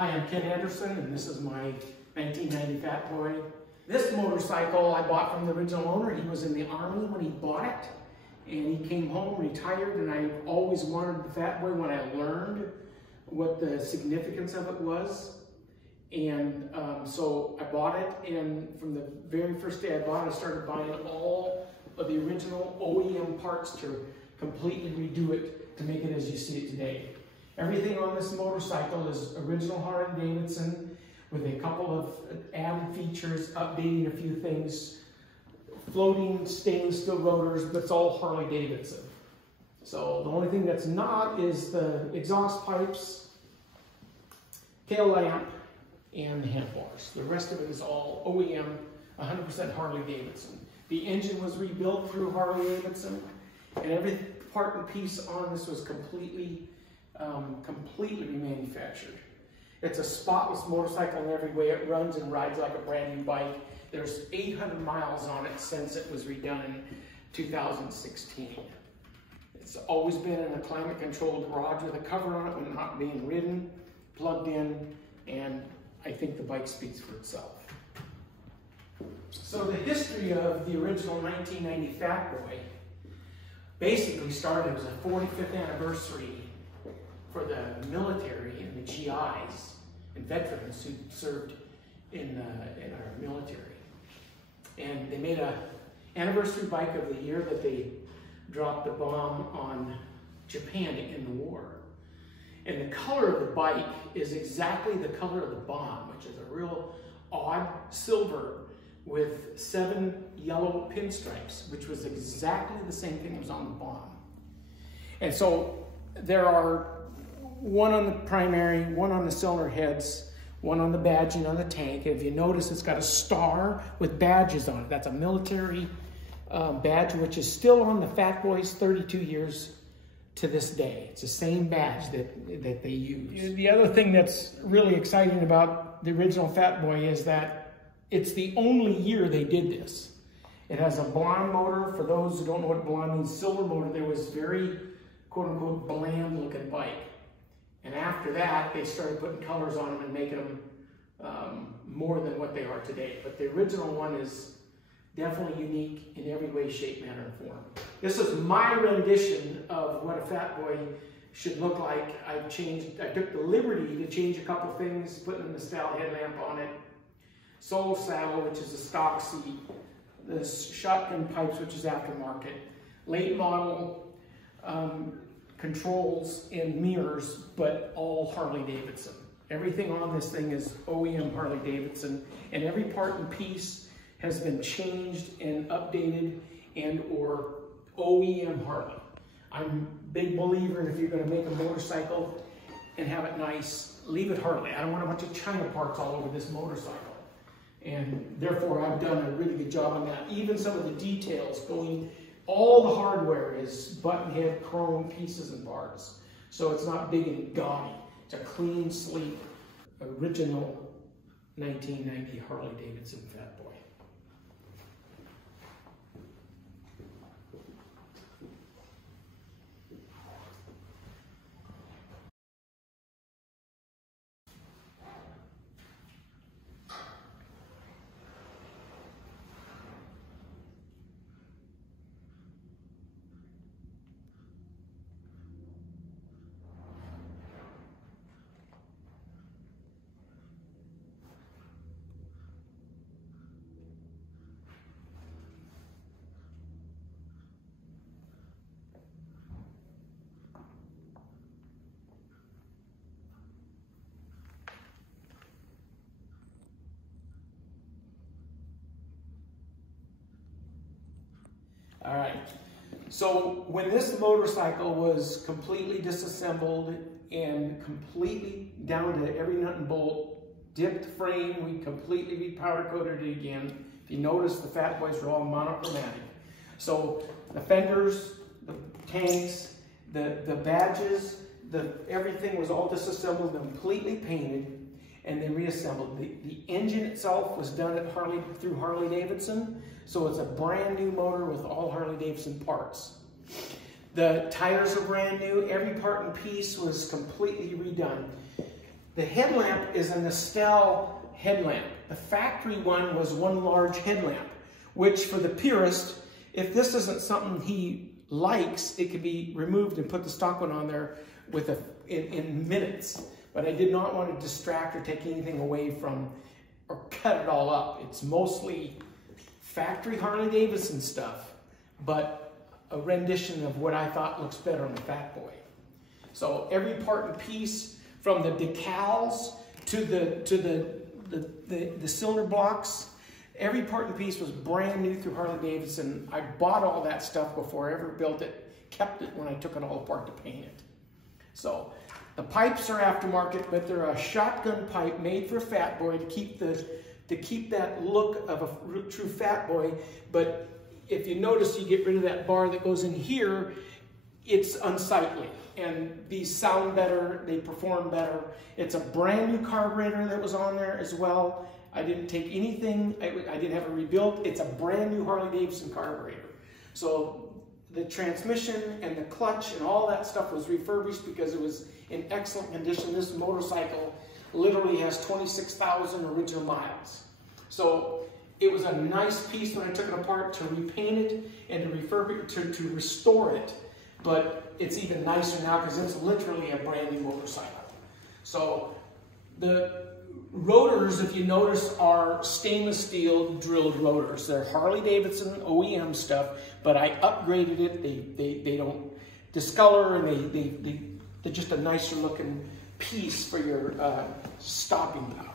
Hi, I'm Ken Anderson, and this is my 1990 Fat Boy. This motorcycle I bought from the original owner. He was in the Army when he bought it, and he came home retired, and I always wanted the Fat Boy when I learned what the significance of it was. And so I bought it, and from the very first day I bought it, I started buying all of the original OEM parts to completely redo it to make it as you see it today. Everything on this motorcycle is original Harley Davidson with a couple of added features, updating a few things, floating stainless steel rotors, but it's all Harley Davidson. So the only thing that's not is the exhaust pipes, tail lamp, and the handlebars. The rest of it is all OEM, 100% Harley Davidson. The engine was rebuilt through Harley Davidson, and every part and piece on this was completely remanufactured. It's a spotless motorcycle in every way. It runs and rides like a brand new bike. There's 800 miles on it since it was redone in 2016. It's always been in a climate-controlled garage with a cover on it when not being ridden, plugged in, and I think the bike speaks for itself. So the history of the original 1990 Fat Boy basically started as a 45th anniversary for the military and the GIs and veterans who served in our military. And they made an anniversary bike of the year that they dropped the bomb on Japan in the war. And the color of the bike is exactly the color of the bomb, which is a real odd silver with 7 yellow pinstripes, which was exactly the same thing that was on the bomb. And so there are one on the primary, one on the cylinder heads, one on the badging on the tank. And if you notice, it's got a star with badges on it. That's a military badge, which is still on the Fat Boys 32 years to this day. It's the same badge that they use. The other thing that's really exciting about the original Fat Boy is that it's the only year they did this. It has a blonde motor. For those who don't know what blonde means, silver motor. There was very, quote unquote, bland looking bike. And after that, they started putting colors on them and making them more than what they are today. But the original one is definitely unique in every way, shape, manner, and form. This is my rendition of what a Fat Boy should look like. I took the liberty to change a couple things, putting the style headlamp on it, sole saddle, which is a stock seat, the shotgun pipes, which is aftermarket, late model controls and mirrors, but all Harley Davidson. Everything on this thing is OEM Harley Davidson, and every part and piece has been changed and updated and or OEM Harley. I'm a big believer in if you're going to make a motorcycle and have it nice, leave it Harley. I don't want a bunch of China parts all over this motorcycle. And therefore, I've done a really good job on that. Even some of the details going, all the hardware is button head, chrome pieces and parts. So it's not big and gaudy. It's a clean, sleek, original 1990 Harley Davidson Fat Boy. All right, so when this motorcycle was completely disassembled and completely down to every nut and bolt, dipped frame, we completely repowder coated it again. If you notice, the Fat Boys are all monochromatic. So the fenders, the tanks, the badges, everything was all disassembled and completely painted, and then reassembled. The engine itself was done at through Harley Davidson, so it's a brand new motor with all Harley Davidson parts. The tires are brand new. Every part and piece was completely redone. The headlamp is a Nestel headlamp. The factory one was one large headlamp, which for the purist, if this isn't something he likes, it could be removed and put the stock one on there with in minutes. But I did not want to distract or take anything away from or cut it all up. It's mostly factory Harley Davidson stuff, but a rendition of what I thought looks better on the Fat Boy. So every part and piece, from the decals to the cylinder blocks, every part and piece was brand new through Harley Davidson. I bought all that stuff before I ever built it, kept it when I took it all apart to paint it. So the pipes are aftermarket, but they're a shotgun pipe made for a Fat Boy to keep that look of a true Fat Boy. But if you notice, you get rid of that bar that goes in here, it's unsightly. And these sound better, they perform better. It's a brand new carburetor that was on there as well. I didn't take anything, I didn't have it rebuilt. It's a brand new Harley Davidson carburetor. So the transmission and the clutch and all that stuff was refurbished because it was in excellent condition. This motorcycle literally has 26,000 original miles. So it was a nice piece when I took it apart to repaint it and to refurbish it, to restore it. But it's even nicer now because it's literally a brand new motorcycle. So the rotors, if you notice, are stainless steel drilled rotors. They're Harley Davidson OEM stuff, but I upgraded it. They don't discolor, and they're just a nicer looking piece for your stopping power.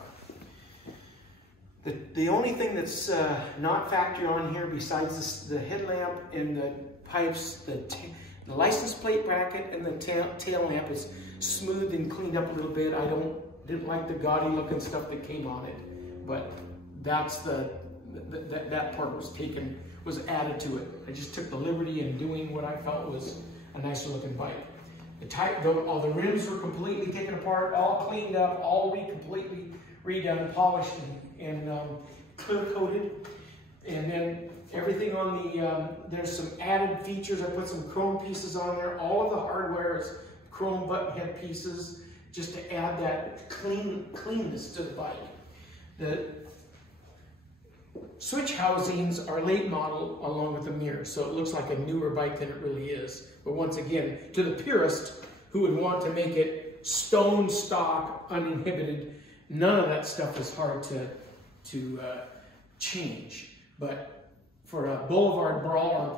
The only thing that's not factory on here besides the headlamp and the pipes, the license plate bracket and the tail lamp is smoothed and cleaned up a little bit. I didn't like the gaudy looking stuff that came on it, but that's that part was added to it. I just took the liberty in doing what I felt was a nicer looking bike. All the rims were completely taken apart, all cleaned up, all completely redone, polished and clear coated. And then everything on the, there's some added features. I put some chrome pieces on there. All of the hardware is chrome button head pieces just to add that cleanness to the bike. The switch housings are late model along with the mirror, so it looks like a newer bike than it really is. But once again, to the purist who would want to make it stone stock, uninhibited, none of that stuff is hard to change. But for a boulevard brawler,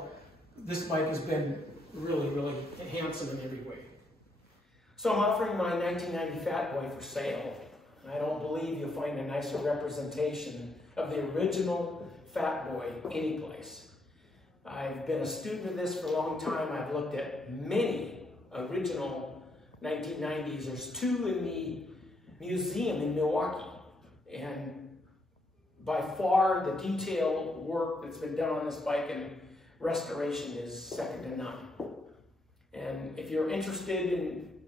this bike has been really, really handsome in every way. So I'm offering my 1990 Fat Boy for sale. I don't believe you'll find a nicer representation of the original Fat Boy anyplace. I've been a student of this for a long time. I've looked at many original 1990s. There's two in the museum in Milwaukee. And by far, the detail work that's been done on this bike and restoration is second to none. And if you're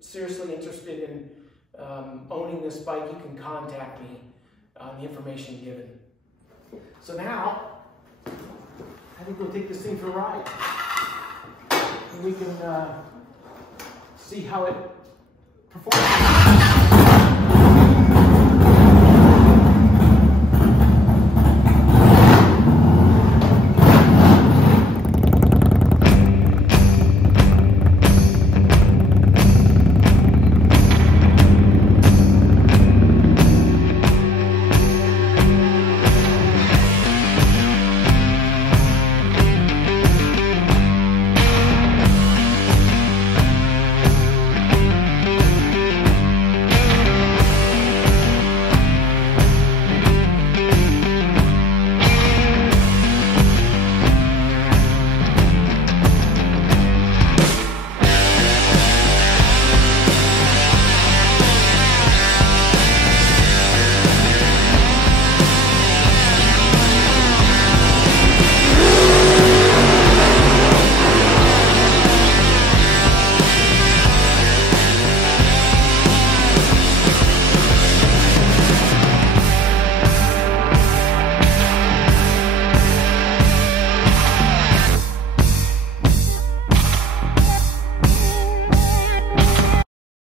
seriously interested in owning this bike, you can contact me on the information given. So now, I think we'll take this thing for a ride. And we can see how it performs.